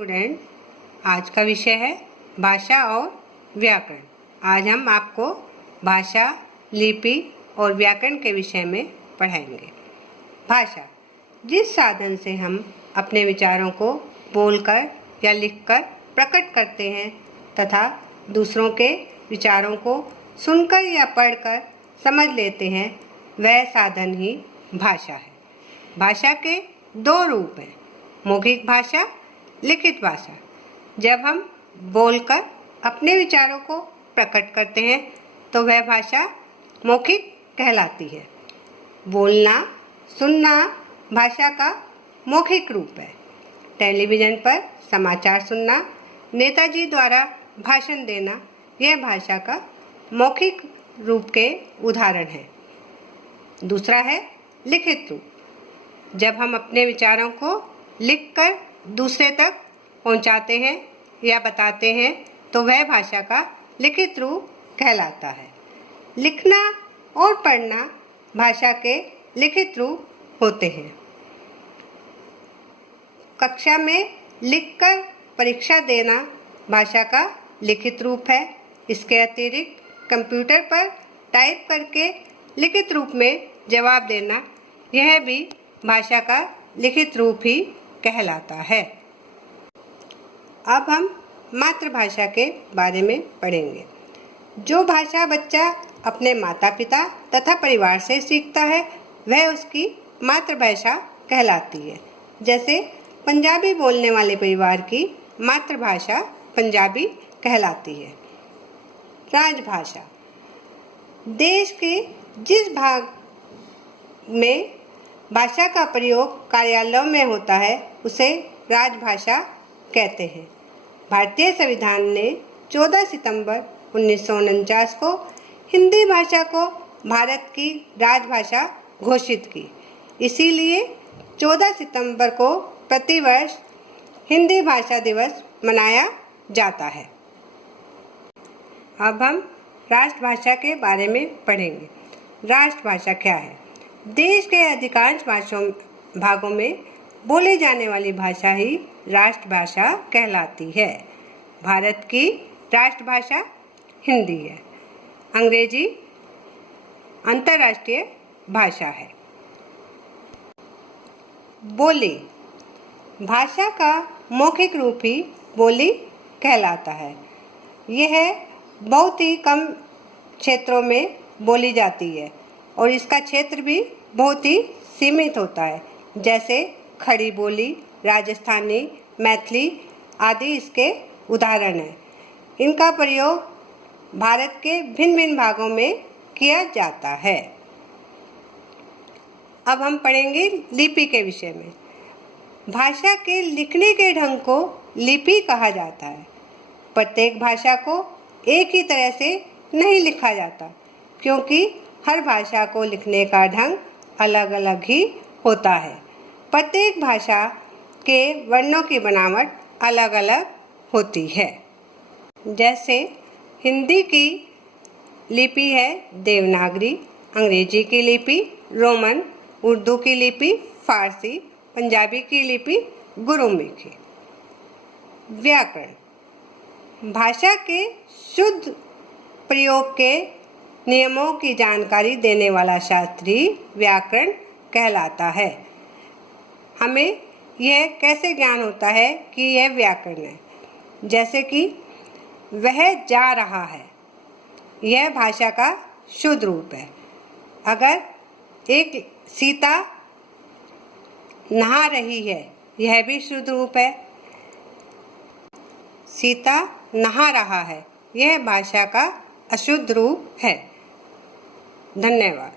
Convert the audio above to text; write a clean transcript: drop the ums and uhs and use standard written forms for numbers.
Student, आज का विषय है भाषा और व्याकरण। आज हम आपको भाषा, लिपि और व्याकरण के विषय में पढ़ाएंगे। भाषा जिस साधन से हम अपने विचारों को बोलकर या लिखकर प्रकट करते हैं तथा दूसरों के विचारों को सुनकर या पढ़कर समझ लेते हैं, वह साधन ही भाषा है। भाषा के दो रूप हैं, मौखिक भाषा, लिखित भाषा। जब हम बोलकर अपने विचारों को प्रकट करते हैं तो वह भाषा मौखिक कहलाती है। बोलना, सुनना भाषा का मौखिक रूप है। टेलीविज़न पर समाचार सुनना, नेताजी द्वारा भाषण देना, यह भाषा का मौखिक रूप के उदाहरण हैं। दूसरा है लिखित रूप। जब हम अपने विचारों को लिखकर दूसरे तक पहुंचाते हैं या बताते हैं तो वह भाषा का लिखित रूप कहलाता है। लिखना और पढ़ना भाषा के लिखित रूप होते हैं। कक्षा में लिखकर परीक्षा देना भाषा का लिखित रूप है। इसके अतिरिक्त कंप्यूटर पर टाइप करके लिखित रूप में जवाब देना, यह भी भाषा का लिखित रूप ही कहलाता है। अब हम मातृभाषा के बारे में पढ़ेंगे। जो भाषा बच्चा अपने माता पिता तथा परिवार से सीखता है वह उसकी मातृभाषा कहलाती है। जैसे पंजाबी बोलने वाले परिवार की मातृभाषा पंजाबी कहलाती है। राजभाषा देश के जिस भाग में भाषा का प्रयोग कार्यालयों में होता है उसे राजभाषा कहते हैं। भारतीय संविधान ने 14 सितंबर 1949 को हिंदी भाषा को भारत की राजभाषा घोषित की। इसीलिए 14 सितंबर को प्रतिवर्ष हिंदी भाषा दिवस मनाया जाता है। अब हम राष्ट्रभाषा के बारे में पढ़ेंगे। राष्ट्रभाषा क्या है? देश के अधिकांश भागों में बोली जाने वाली भाषा ही राष्ट्रभाषा कहलाती है। भारत की राष्ट्रभाषा हिंदी है। अंग्रेजी अंतर्राष्ट्रीय भाषा है। बोली भाषा का मौखिक रूप ही बोली कहलाता है। यह बहुत ही कम क्षेत्रों में बोली जाती है और इसका क्षेत्र भी बहुत ही सीमित होता है। जैसे खड़ी बोली, राजस्थानी, मैथिली आदि इसके उदाहरण हैं। इनका प्रयोग भारत के भिन्न भिन्न भागों में किया जाता है। अब हम पढ़ेंगे लिपि के विषय में। भाषा के लिखने के ढंग को लिपि कहा जाता है। प्रत्येक भाषा को एक ही तरह से नहीं लिखा जाता, क्योंकि हर भाषा को लिखने का ढंग अलग अलग ही होता है। प्रत्येक भाषा के वर्णों की बनावट अलग अलग होती है। जैसे हिंदी की लिपि है देवनागरी, अंग्रेजी की लिपि रोमन, उर्दू की लिपि फारसी, पंजाबी की लिपि गुरुमुखी। व्याकरण भाषा के शुद्ध प्रयोग के नियमों की जानकारी देने वाला शास्त्र ही व्याकरण कहलाता है। हमें यह कैसे ज्ञान होता है कि यह व्याकरण है? जैसे कि वह जा रहा है, यह भाषा का शुद्ध रूप है। अगर एक सीता नहा रही है, यह भी शुद्ध रूप है। सीता नहा रहा है, यह भाषा का अशुद्ध रूप है। धन्यवाद।